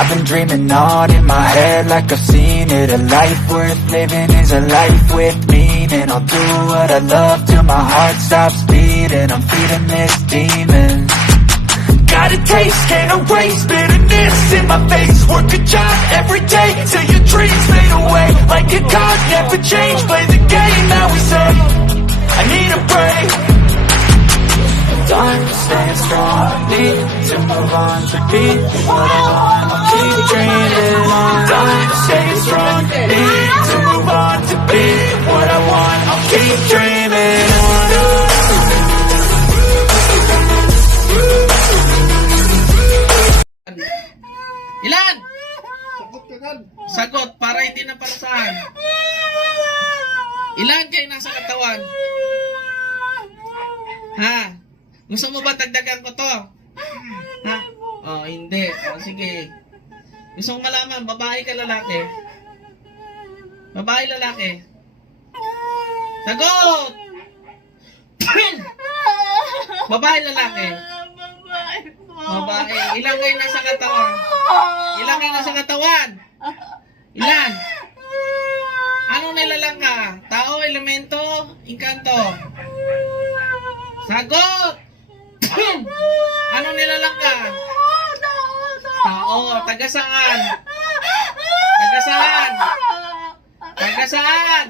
I've been dreaming on in my head like I've seen it. A life worth living is a life with meaning. I'll do what I love till my heart stops beating. I'm feeding this demon. Got a taste, can't erase bitterness in my face. Work a job every day till your dreams fade away. Like a card, never change. Play the game that we say. I need a break. Time to stay strong. Need to move on to be what I want. I'll keep dreaming on. Time to stay strong. Need to move on to be what I want. I'll keep dreaming on. Ilan? Sagot para hindi na parasahan. Ilan kayo nasa katawan? Ha? Gusto mo ba dagdagan ko to? Ha? Oh, hindi. Oh, sige. Gusto mo malaman, babae ka lalaki? Babae lalaki? Sagot! Babae lalaki? Babae. Ilan kayo nasa katawan? Ilan kayo nasa katawan? Ilan? Anong nilalang ka? Tao, elemento, inkanto? Sagot! Anong nilalang ka? Tao. Taga saan? Taga saan? Taga saan?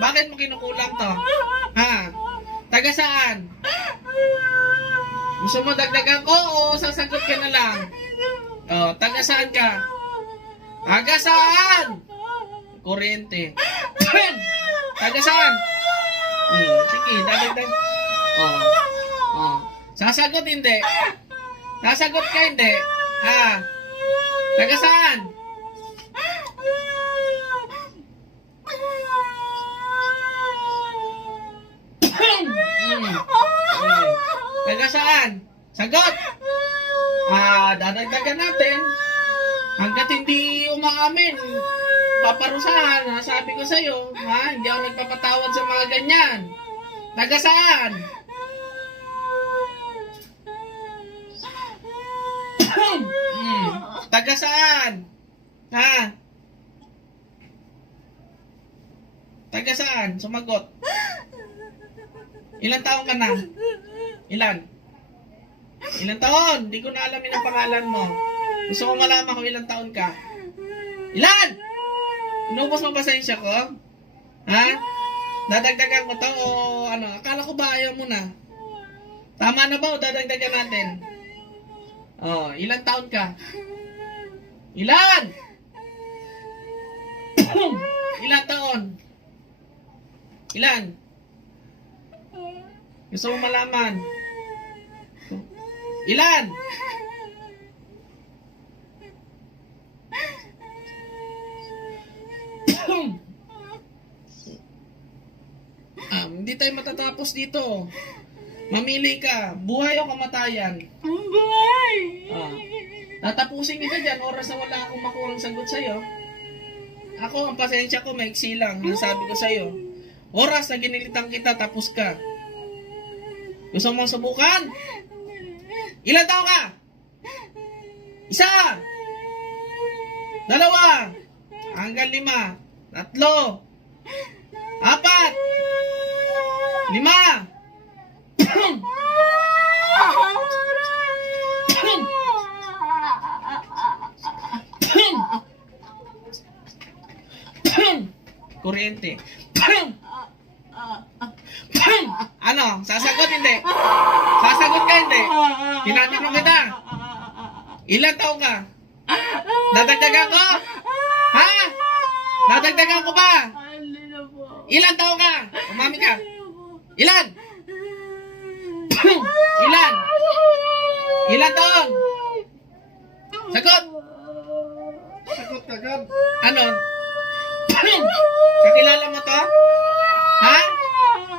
Bakit mo kinukulang to? Ha? Taga saan? Gusto mo dagdagan ko o sasagot ka na lang? Oh, taga saan ka? Taga saan? Kuryente. Taga saan? Sige, dagdag. Oh. Oh. Sasagot hindi. Sasagot ka hindi. Ha? Taga saan? Taga saan? Sagot! Dadagdagan natin. Hanggat hindi umaamin, paparusahan. Sabi ko sa'yo, ha? Hindi ako nagpapatawad sa mga ganyan. Taga saan? Taga saan? Ha? Taga saan? Sumagot. Ilan taon ka na? Ilan? Ilan taon? Hindi ko na alamin ang pangalan mo. Gusto ko malaman kung ilang taon ka. Ilan? Inubos mo pasensya ko? Ha? Dadagdagan ko to o ano? Akala ko ba ayaw mo na? Tama na ba o dadagdagan natin? Oh, ilang taon ka? Ilan? Ilang taon? Ilan? Gusto mo malaman? Ilan? Hindi tayo matatapos dito. Mamili ka, buhay o kamatayan? Buhay! Tatapusin kita dyan, oras na wala akong makuhang sagot sa'yo. Ako, ang pasensya ko, maiksi lang. Ang sabi ko sa'yo, oras na ginilitan kita, tapos ka. Gusto mong subukan? Ilan tao ka? Isa! Dalawa! Hanggang 5. 3. 4. 5. Kuryente. Ano? Sasagot hindi? Sasagot ka hindi? Tinatanong kita. Ilan taon ka? Dadagdagan ko? Ha? Dadagdagan ko ba? Ilan taon ka? Umami ka. Ilan? Ilan? Ilan taon? Sagot. Sagot kagad. Ano? Kakilala mo to? Ha?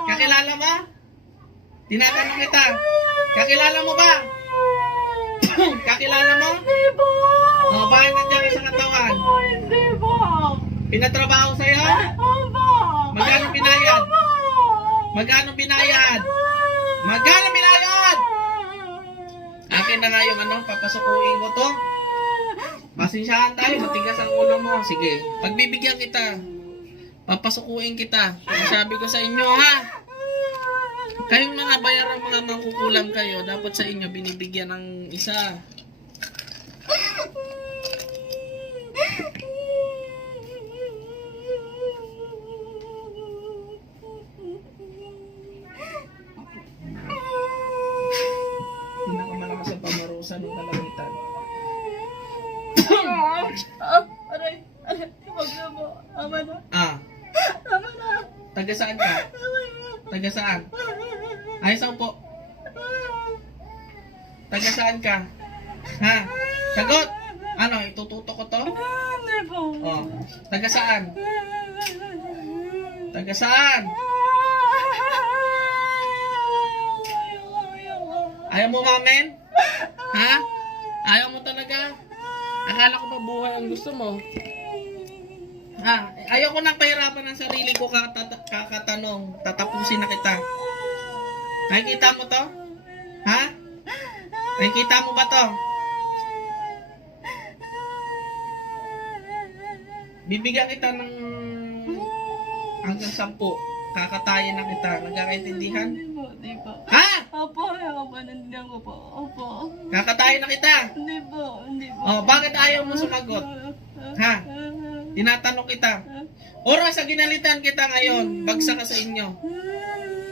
Kakilala mo? Tinatanong kita. Kakilala mo ba? Kakilala mo? Hindi po! O, bakit nandiyan ka sa katawan? Hindi po! Pinatrabaho sa'yo? Opo! Magkano binayad? Opo! Magkano binayad? Magkano binayad? Akin na nga yung ano, papasukuin ko to. Pasensyahan tayo, matigas ang ulo mo. Sige, pagbibigyan kita. Papasukuin kita. Sabi ko sa inyo, ha? Kayong mga bayarang mga mangkukulam kayo, dapat sa inyo binibigyan ng isa. Pinakamalakas ang pamarusa ng kalangitan. Aray, wag na mo. Tama na. Ah, Tama na. taga saan ka? Tama na. Taga saan? Ay, saan po? Taga saan ka? Ha? Sagot! Ano, itututo ko to? Hindi po. Oh, taga saan? Taga saan? Ayaw mo mamen? Ha? Ayaw mo talaga? Akala ko pa buhay ang gusto mo. Ha? Ayaw ko nang pahirapan ng sarili ko kakatanong. Tatapusin na kita. Nakikita mo to? Ha? Nakikita mo ba to? Bibigyan kita ng hanggang 10. Kakatayin na kita. Nagkakaintindihan? Hindi po. Ha? Opo, nandiyan ko po. Opo. Kakatayin na kita. Hindi po. Oh, bakit ayaw mo sumagot? Ha? Tinatanong kita. Oras sa ginalitan kita ngayon, bagsak ka sa inyo.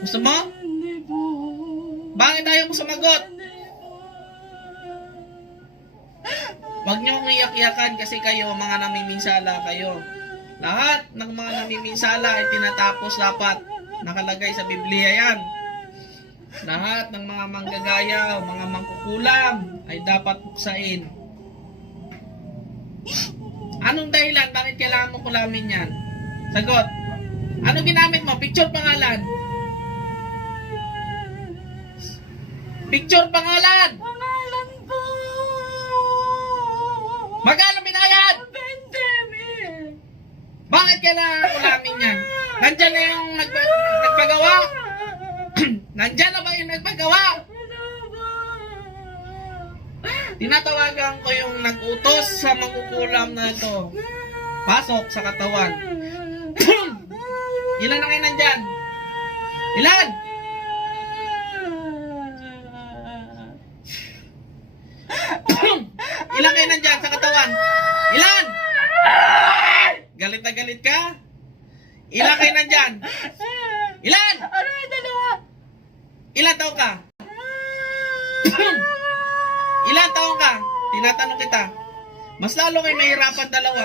Gusto mo? Hindi po. Bakit ayaw mo sumagot? Huwag niyo akong iyak-iyakan kasi kayo, mga namiminsala kayo. Lahat ng mga namiminsala ay tinatapos dapat. Nakalagay sa Biblia yan. Lahat ng mga manggagaya o mga mangkukulam ay dapat puksain. Anong dahilan? Bakit kailangan mo kulamin yan? Sagot. Ano ginamit mo? Picture pangalan. Picture pangalan. Pangalan po. Magkano binayad? Pandemic. Bakit kailangan kulamin yan? Nandyan na yung nagpagawa? Nandyan na ba yung nagpagawa? Tinatawagan ko yung nag-utos sa mangkukulam na ito. Pasok sa katawan. Ilan na kayo nandyan? Ilan? Ilan kayo nandyan sa katawan? Ilan? Galit na galit ka? Ilan kayo nandyan? Ilan? Aray, dalawa. Ilan taon ka? Ilan taon ka? Tinatanong kita. Mas lalo kayo mahirapan dalawa.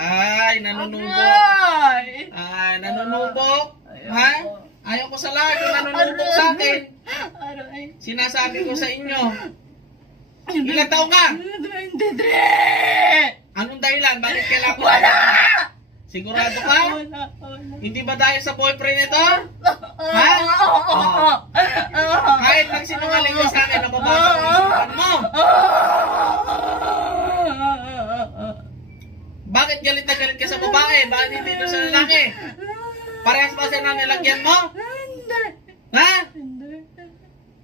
Ay, nanunubok. Aray. Ay, nanunubok. Ha? Ayaw ko sa lahat yung nanunubok sa akin. Aray. Sinasabi ko sa inyo. Ilan taon ka? 23. Anong dahilan? Bakit kailangan mo? Wala. Sigurado ka? Wala. Hindi ba dahil sa boyfriend nito? Ha? Kahit nagsinungaling ka sa akin, nababasa ko yung isipan mo. Bakit galit na galit ka sa babae? Bakit hindi doon sa lalaki? Parehas ba siya na nilagyan mo? Hindi. Ha? Hindi.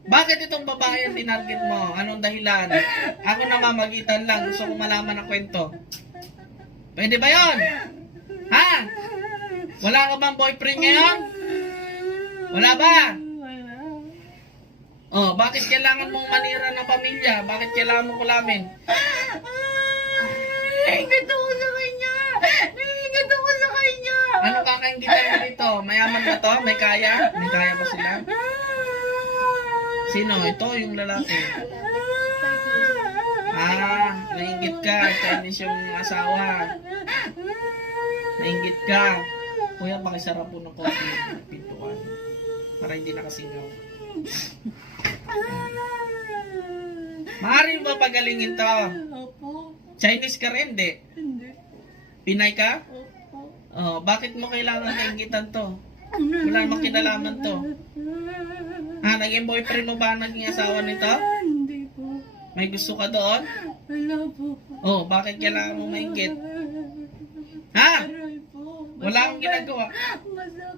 Bakit itong babae ang tinarget mo? Anong dahilan? Ako namamagitan lang. Gusto ko malaman ang kwento. Pwede ba yon? Ha? Wala ka bang boyfriend ngayon? Wala ba? Wala. Oh, bakit kailangan mong manira ng pamilya? Bakit kailangan mong kulamin? Naiingat ako sa kanya. Naiingat ako sa kanya. Ano kakaingitan mo dito? Mayaman ba to? May kaya? May kaya ba sila? Sino? Ito yung lalaki. Ah, nainggit ka. Chinese yung asawa. Nainggit ka. Kuya, pakisara po ng konti yung pintuan. Para hindi nakasingaw. Maaari mo ba pagalingin to? Opo. Chinese ka rin, di? Hindi. Pinay ka? Opo. Oh, bakit mo kailangan nainggitan to? Wala namang kinalaman to. Ha, naging boyfriend mo ba ang naging asawa nito? Hindi po. May gusto ka doon? Wala po. Oh, bakit kailangan mo mainggit? Ha? Aray po. Wala akong ginagawa.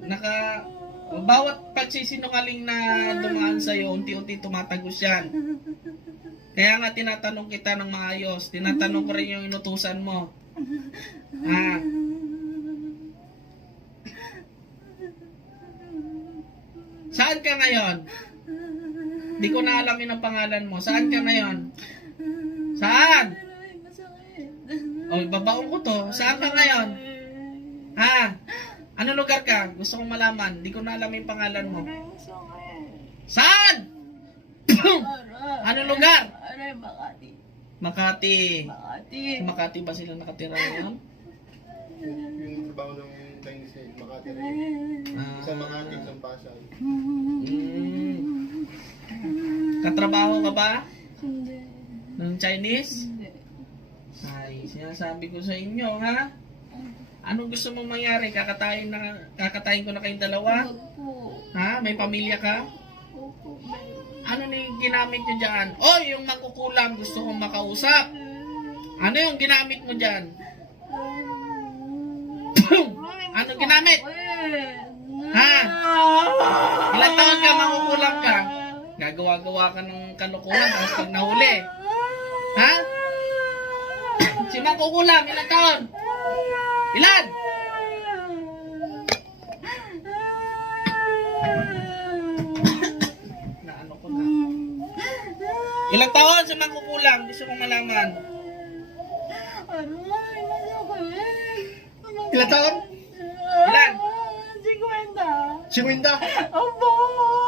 Masakit Bawat pagsisinungaling na dumaan sa'yo, unti-unti tumatagos yan. Kaya nga tinatanong kita ng maayos. Tinatanong ko rin yung inutusan mo. Ha? Saan ka ngayon? Di ko na alam yun ang pangalan mo. Saan ka ngayon? Saan? Aray, masakit. O, babaon ko to. Saan ka ngayon? Ha? Ano lugar ka? Gusto kong malaman. Di ko na alam yung pangalan mo. Aray, masakit. Saan? Aray. Ano lugar? Aray, Makati. Makati. Makati. Sa Makati ba sila nakatira ngayon? Yung trabaho ng Chinese eh, Makati rin. Ah, Sa Makati, sa Pasay. mm. Katrabaho ka ba? Hindi. Ng Chinese? Hindi. Ay, sinasabi ko sa inyo, ha? Anong gusto mong mangyari? Kakatayin ko na kayong dalawa? Huwag po. Ha? May pamilya ka? Opo, meron. Ano na yung ginamit nyo dyan? Oh, yung makukulam, gusto kong makausap. Ano yung ginamit mo dyan? Ano ginamit? Ha? Ilang taon ka makukulam ka? Gagawa-gawa ka ng kanukulan tapos pag nahuli. Ha? Si makukulam, ilang taon? Ilan? Na ano ko na. Ilang taon si makukulam? Gusto kong malaman. Aray, masakit. Ilan taon? Ilan? 50. 50. Opo.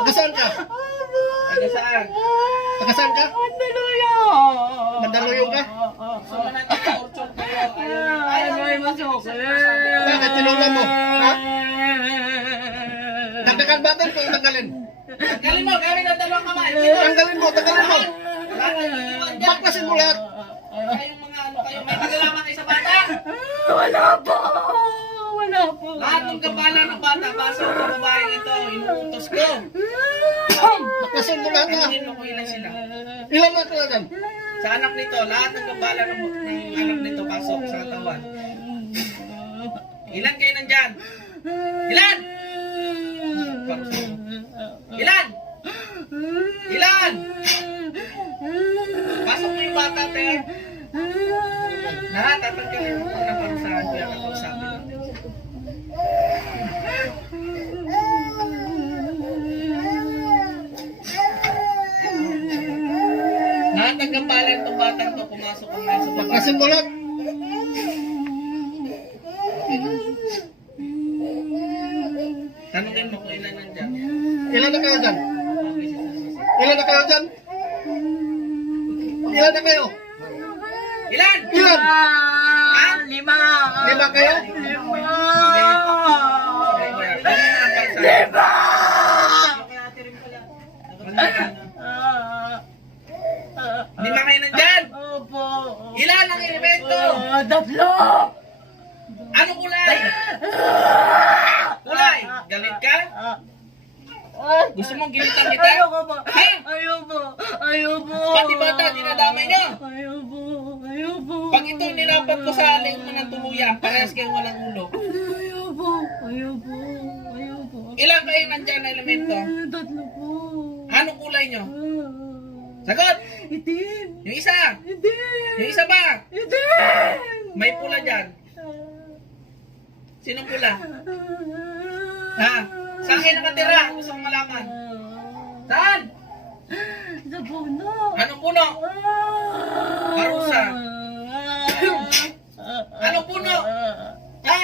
Taga saan ka? Opo. Taga saan? Taga saan ka? Mandaluyong. Mandaluyong ka? Gusto mo na taga-orchard kayo. Aray, masakit. Bakit? Tinulan mo? Ha? Dagdagan ba din kung tanggalin? Tanggalin mo, gamit ang dalawang kamay. Tanggalin mo, tanggalin mo. Bakit? Baklasin mo lahat. Kayong mga ano kayo, may pagkalaman kayo sa bata? Wala po. Wala po. Lahat ng kapala ng bata, pasok sa babae ito, inuutos ko. Baklasin mo lahat na. Tanungin mo kung ilan sila. Ilan na kaya dyan? Sa anak nito, lahat ng kapala ng anak nito, pasok sa katawan. Ilan kayo nandyan? Ilan? Ilan? Ilan? Pasok mo yung bata, te. Lahat, tatagkalin mo na parusahan ko yan ako sabi natin. Lahat ng kapalan itong batang to, pumasok ang nasa baba. Baklasin mo lahat. Tanungin mo kung ilan nandyan. Ilan na kayo dyan? Ilan na kayo dyan? Ilan na kayo? Ilan? Ilan? Ha? 5. 5 kayo? 5! Lima kayo nandyan? Opo. Ilan ang elemento? 3. Ano kulay? Kulay? Galit ka? Gusto mong gilitan kita? Ayoko po. Ha? Ayoko. Ayoko. Pati bata, dinadamay nyo. Ayoko. Ayoko. Pag ito nilapat ko sa aling mo ng tuluyan, parehas kayong walang ulo. Ayoko. Ayoko. Ayoko. Ilan kayo nandyan na elemento? 3 po. Anong kulay nyo? Sagot! Itim. Yung isa! Itim. Yung isa ba? Itim. May pula dyan. Sinong pula? Ha? Saan kayo nakatira? Gusto kong malaman. Saan? Sa puno. Anong puno? Parusa. Anong puno? Ha?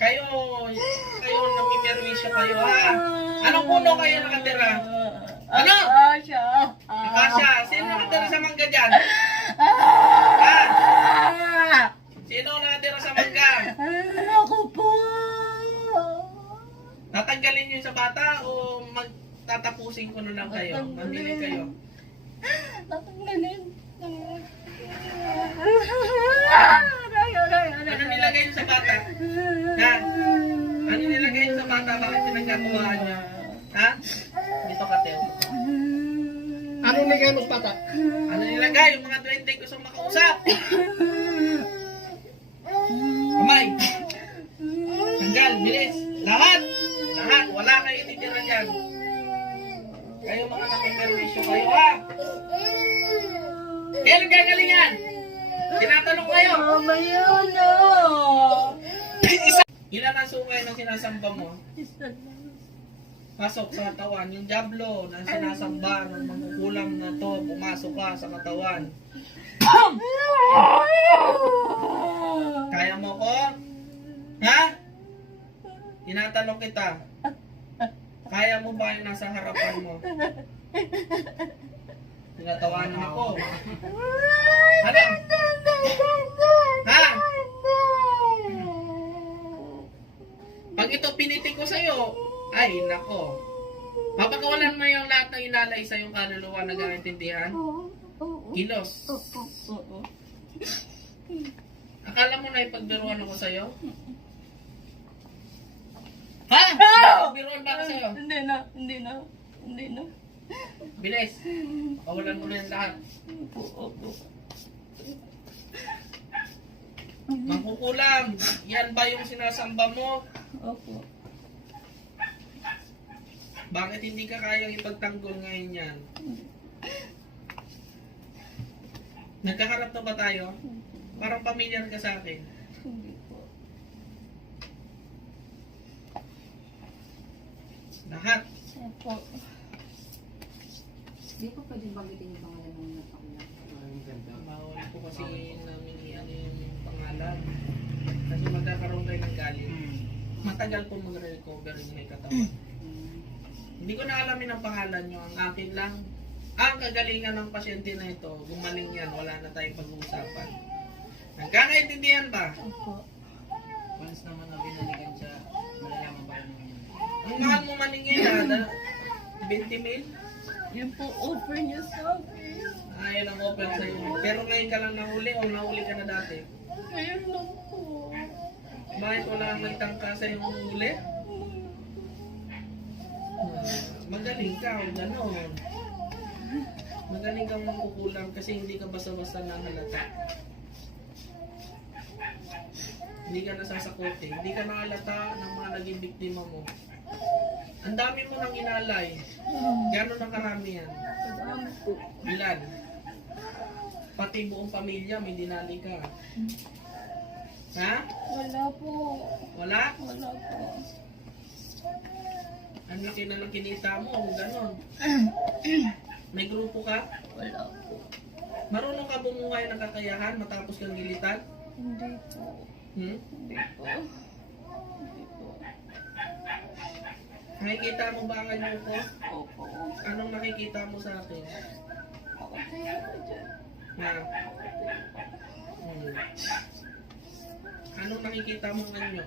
Kayo namimerwisyo kayo ha? Anong puno kayo nakatira? Ano? Akasya. Akasya. Sino nakatira sa mangga dyan? Ha? Sino nakatira sa mangga? Ako po. Tatanggalin nyo yung sa bata o magtatapusin ko na lang kayo? Mamili kayo. Tatanggalin. Ano nilagay nyo sa bata? Ha? Ano nilagay nyo sa bata? Bakit pinagkatuwaan nyo? Ha? Dito ka, Teo. Ano nilagay mo sa bata? Ano nilagay? Yung mga 20 gusto makausap. Kamay. Tanggal, bilis. Lahat. Lahat. Wala kayo ititira dyan. Kayo mga napiperwisyo kayo, ha? Kailan gagalingan? Tinatanong kayo. Mamaya na. Ilan ang sungay ng sinasamba mo? Isa lang. Pasok sa katawan. Yung diablo na sinasamba ng mangkukulam na to, pumasok ka sa katawan. Kaya mo ko? Ha? Tinatanong kita. Kaya mo ba yung nasa harapan mo? Tinatawanan ako. Ano? Ha? Pag ito pinitik ko sa'yo, ay nako. Papakawalan mo yung lahat ng inalay sa yung kaluluwa na garantindihan? Kilos. Oo. Akala mo na ipagbiruan ako sa'yo? Ha? Ipagbiruan ba ako sa'yo? Hindi na. Hindi na. Hindi na. Bilis. Pakawalan mo na yung lahat. Opo. Mangkukulam. Yan ba yung sinasamba mo? Opo. Bakit hindi ka kayang ipagtanggol ngayon yan? Nagkaharap na ba tayo? Parang pamilyar ka sa akin. Hindi po. Lahat. Opo. Hindi po pwedeng banggitin yung pangalan ng nagpakulang. Ang ganda. Bawal po kasi namin ano yung pangalan. Kasi magkakaroon kayo ng galing. Matagal po mag-recover yung may katawan. Hindi ko na alamin ang pangalan nyo. Ang akin lang, ang kagalingan ng pasyente na ito, gumaling yan, wala na tayong pag-uusapan. Nagkakaintindihan ba? Opo. Once naman na binalikan siya, malalaman pa rin niya. Ang mahal mo maningin na, 20 mil? Yun po offer niya sa akin. Ayaw lang offer sa'yo. Pero ngayon ka lang nahuli o nahuli ka na dati? Ngayon lang po. Bakit wala kang nagtangka sa yung huli? Magaling ka o gano'n. Magaling kang mangkukulam kasi hindi ka basta-basta nahalata. Hindi ka nasasakote. Hindi ka nahalata ng mga naging biktima mo. Ang dami mo nang inalay. Gano'n ang karami yan? Madami po. Ilan? Pati buong pamilya may dinali ka. Ha? Wala po. Wala? Wala po. Ang laki na lang kinita mo, gano'n. May grupo ka? Wala po. Marunong ka bumuhay ng kakayahan matapos kang gilitan? Hindi po. Hmm? Hindi po. Hindi po. Nakikita mo ba ang anyo ko? Opo. Anong nakikita mo sa akin? Ako tayo ko dyan. Ha? Anong nakikita mo ang anyo?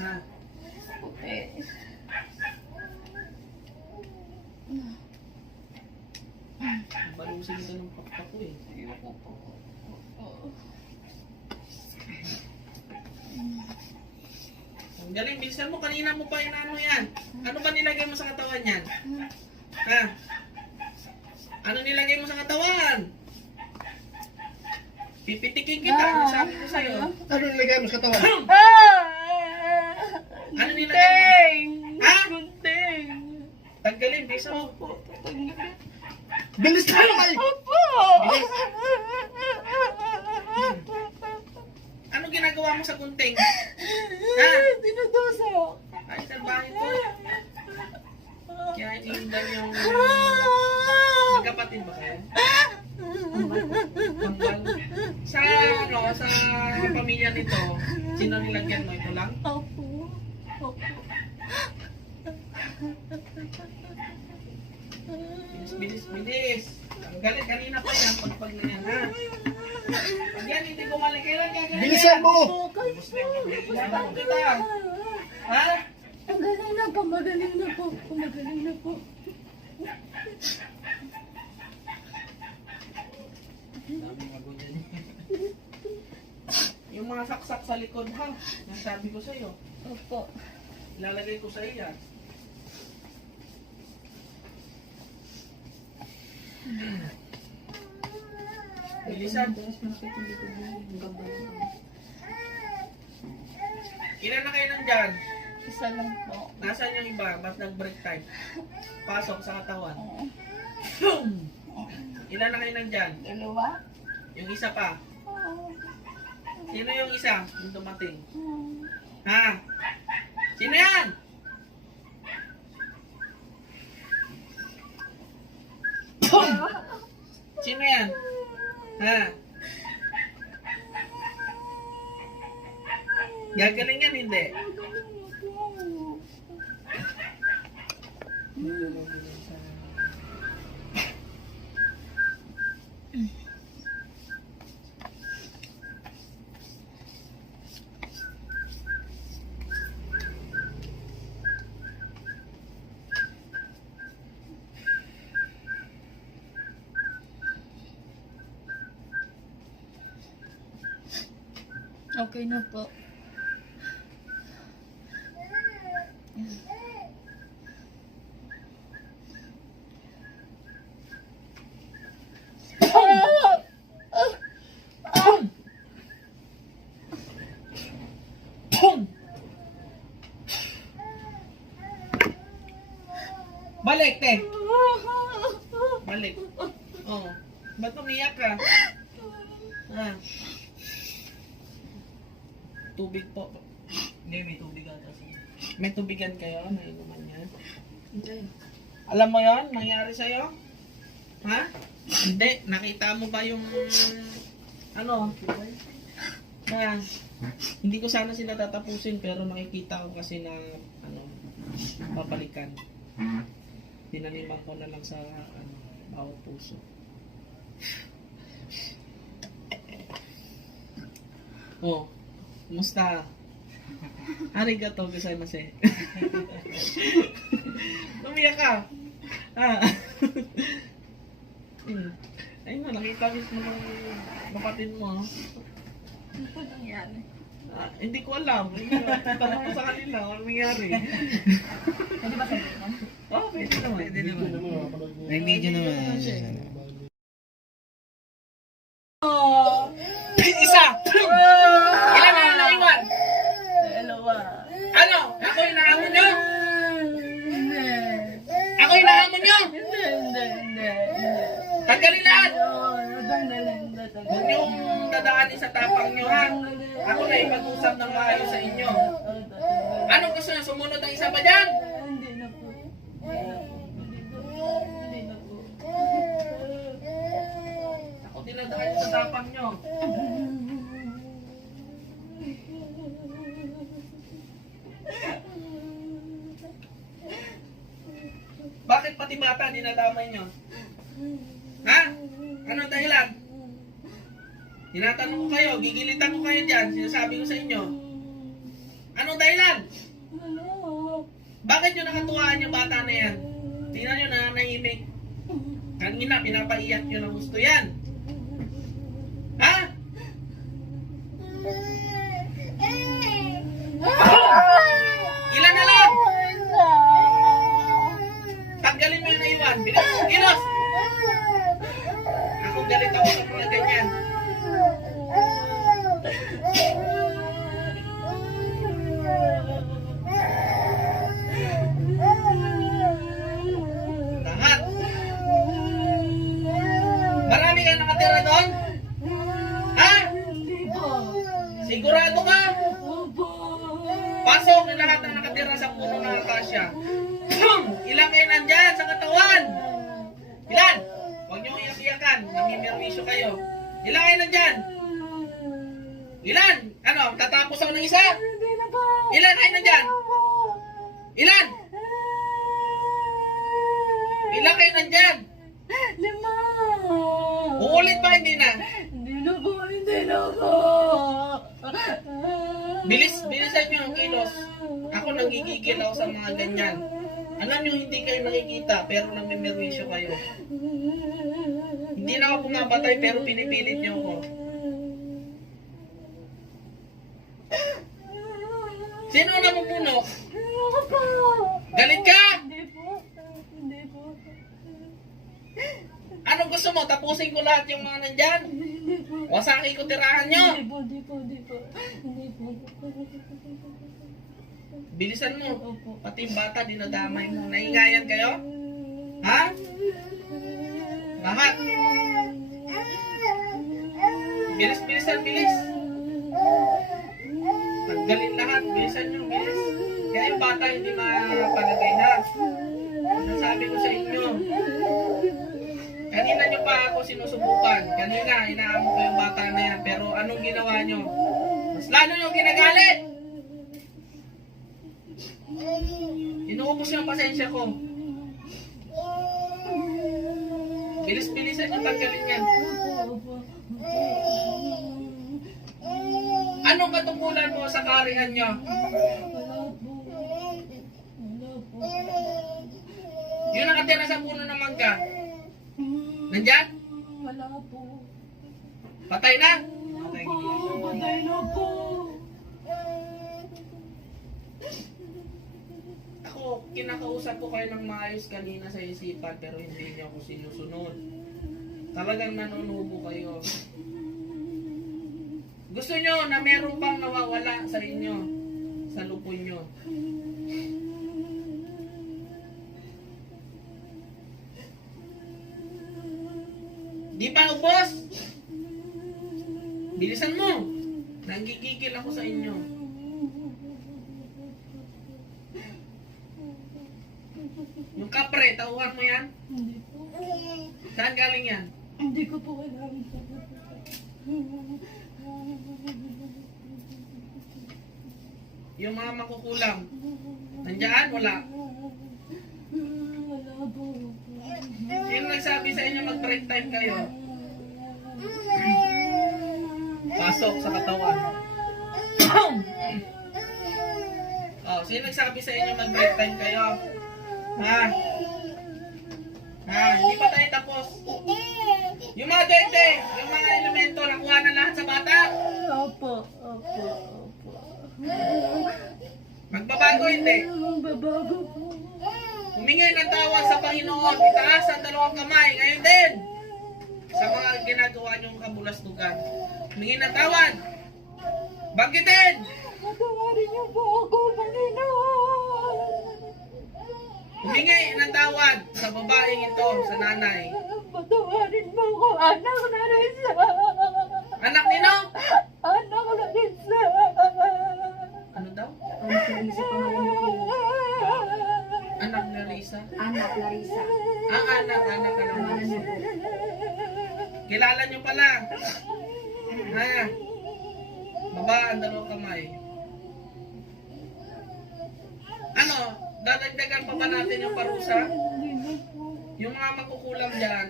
Ha? Okay. Balusin ka ng pakpak ko eh. Ayoko po. Opo. Ang galing, bilisan mo. Kanina mo pa inano yan. Ano ba nilagay mo sa katawan yan? Ha? Ano nilagay mo sa katawan? Pipitikin kita. Ano sabi ko sa'yo? Ano nilagay mo sa katawan? Ano nilagay mo? Ha? Gunting! Tanggalin, bilisan mo. Opo, tatanggalin. Bilis tayo kayo! Opo! Bilis. Ano ginagawa mo sa gunting? Ha? Dinudusok! Ay, salbahin to. Kaya iniindan yung... Magkapatid ba kayo? Panggal. Sa ano, sa pamilya nito, sino nilagyan mo? Ito lang? Opo. Opo. Bilis, bilis. Ang galing, kanina pa yan, pagpag na yan, ha? Pag yan, hindi gumaling. Kailan gagaling? Bilisan mo! Bilisan kita. Ha? Magaling na po, magaling na po. Magaling na po. Dami magulan niya. Yung mga saksak sa likod, ha? Nasabi ko sa'yo. Opo. Ilalagay ko sa iya. Bilisan. Ilan na kayo nandyan? Isa isa lang po. Nasaan yung iba? Ba't nag-break time? Pasok sa katawan. Ilan na kayo nandyan? Dalawa? Yung isa pa. Oo. Sino yung isa? Yung dumating. Ha? Sino yan? Sino yan? Ha? Gagaling yan, hindi. Okay na po. Balik, te. Balik. Oh. Ba't umiyak ka? Ha? Tubig po. Hindi, may tubig ata siya. May tubigan kayo? Nainuman yan? Hindi. Alam mo yon nangyari sa'yo? Ha? Hindi. Nakita mo ba yung ano? Na, hindi ko sana sila tatapusin pero nakikita ko kasi na ano, babalikan. Tinaniman ko na lang sa ano, bawat puso. Oh, kumusta? Arigato gozaimasu. Umiyak ka. Ah. Ayun na, nakita mismo ng kapatid mo. Ano po nangyari? Ah, hindi ko alam. Tanong ko sa kanila kung ano nangyari. Pwede ba sabihin? Oh, pwede naman. Pwede naman. May video naman. Isa! Ilan na naiwan? Dalawa. Ano? Ako yung nahamon nyo? Hindi. Ako yung nahamon nyo? Hindi. Tanggalin lahat! Tanggalin. Huwag niyong dadaanin sa tapang nyo, ha? Ako na ipag-usap ng maayos sa inyo. Anong gusto nyo? Sumunod ang isa pa dyan? Hindi na po. Hindi na po. Ako dinadaan sa tapang nyo. Bakit pati bata dinadamay nyo? Ha? Anong dahilan? Tinatanong ko kayo, gigilitan ko kayo dyan, sinasabi ko sa inyo. Anong dahilan? Ano? Bakit nyo nakatuwaan yung bata na yan? Tingnan nyo, nananahimik. Kanina, pinapaiyak nyo ng gusto yan. Ha? Ilan na lang? Tanggalin mo yung naiwan. Bilis, kilos! Ako galit ako sa mga ganyan. Lahat. Marami ka nakatira doon? Ha? Hindi po. Sigurado ka? Opo. Pasok yung lahat na nakatira sa puno ng akasya. Ilan kayo nandyan sa katawan? Ilan? Huwag niyong iyak-iyakan. Namimirwisyo kayo. Ilan kayo nandyan? Ilan? Ano? Tatapos ako ng isa? Hindi na po. Ilan kayo nandyan? Ilan? Ilan kayo nandyan? 5. Uulit ba hindi na? Hindi na po. Hindi na po. Bilisan niyo ang kilos. Ako nagigigil ako sa mga ganyan. Alam niyo hindi kayo nakikita pero namimirwisyo kayo. Hindi na ako pumabatay pero pinipilit niyo ako. Sino na mamuno? Ayoko po. Galit ka? Hindi po. Hindi po. Anong gusto mo? Tapusin ko lahat yung mga nandyan? Hindi po. Wasaki ko tirahan nyo? Hindi po. Hindi po. Hindi po. Hindi po. Bilisan mo. Opo. Pati yung bata, dinadamay mo. Naingayan kayo? Ha? Lahat. Bilis, bilisan, bilis. Tanggalin lahat. Bilisan nyo, bilis. Kaya yung bata hindi mapalagay na. Nasabi ko sa inyo. Kanina nyo pa ako sinusubukan. Kanina, inaamo ko yung bata na yan. Pero anong ginawa nyo? Mas lalo yung ginagalit. Inuubos yung pasensya ko. Bilis-bilisan yung tanggalin yan. Anong katungkulan mo sa karihan nyo? Yung nakatira sa puno ng mangga. Nandyan? Wala po. Patay na? Patay na po. Ako, kinakausap ko kayo ng maayos kanina sa isipan pero hindi niyo ako sinusunod. Talagang nanunubo kayo. Gusto nyo na meron pang nawawala sa inyo, sa lupo nyo. Di pa ubos? Bilisan mo. Nanggigigil ako sa inyo. Yung kapre, tauhan mo yan? Hindi po. Saan galing yan? Hindi ko po alam. Yung mga makukulam. Nandiyan? Wala. Wala po. Sino nagsabi sa inyo mag-break time kayo? Pasok sa katawan. Oh, sino nagsabi sa inyo mag-break time kayo? Ha? Ha? Hindi pa tayo tapos. Yung mga duwende, yung mga elemento, nakuha na lahat sa bata. Opo. Opo. Opo. Magbabago hindi. Babago po. Humingi ng tawad sa Panginoon. Itaas ang dalawang kamay. Ngayon din. Sa mga ginagawa niyong kabulastugan. Humingi ng tawad. Banggitin. Patawarin niyo po ako, Panginoon. Humingi ng tawad sa babaeng ito, sa nanay. Patawarin mo ako, anak na Risa. Anak nino? Anak na Risa. Ano daw? Anak Larissa pangalan niyo po. Anak ni Risa? Anak Larissa. Ang anak ka lang. Pangalan niyo po. Kilala niyo pala. Ha? Baba ang dalawang kamay. Ano? Dadagdagan pa ba natin yung parusa? Yung mga makukulam dyan.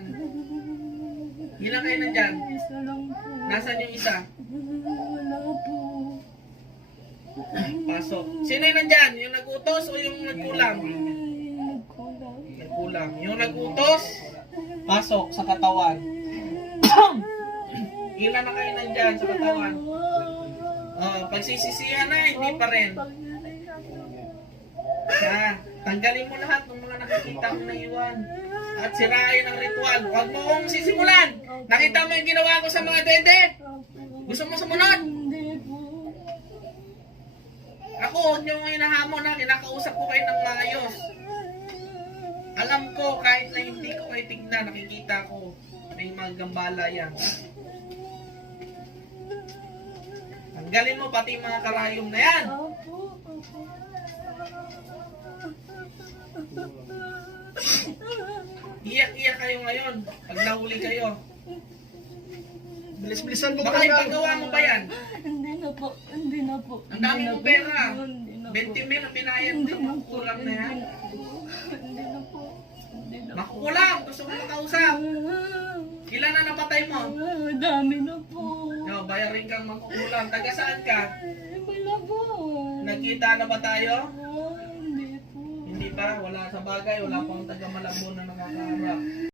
Ilan kayo nandyan? Isa lang po. Nasaan yung isa? Wala po. Pasok. Sino yung nandyan? Yung nag-utos o yung nagkulam? Nagkulang. Nagkulam. Yung nag-utos, pasok sa katawan. Ilan na kayo nandyan sa katawan? Pagsisisihan na, hindi pa rin. Ha? Tanggalin mo lahat ng mga nakikita mong naiwan. At sirain ang ritual. Huwag mo kong sisimulan. Nakita mo yung ginawa ko sa mga dede? Gusto mo sumunod? Hindi po. Ako, huwag niyo nga hinahamon na. Kinakausap ko kayo ng maayos. Alam ko, kahit na hindi ko kayo tignan, nakikita ko. May mga gambala yan. Tanggalin mo pati yung mga karayom na yan. Opo. Iyak-iyak kayo ngayon. Pag nahuli kayo. Bilis-bilisan mo Baka talaga. ipagawa mo ba yan? Hindi na po. Hindi na po. Ang dami Hindi na mong po. pera. Hindi na po. 20 mil ang binayad Hindi mo. na po. Makukulang na yan. Hindi na po. Hindi na po. Makukulang. Gusto ko makausap. Ilan na napatay mo? Dami na po. Yo, bayarin kang makukulang. Taga saan ka? Wala po. Nagkita na ba tayo? Hindi po. Hindi pa. Wala sa bagay. Wala pang taga Malabon na nakakaharap.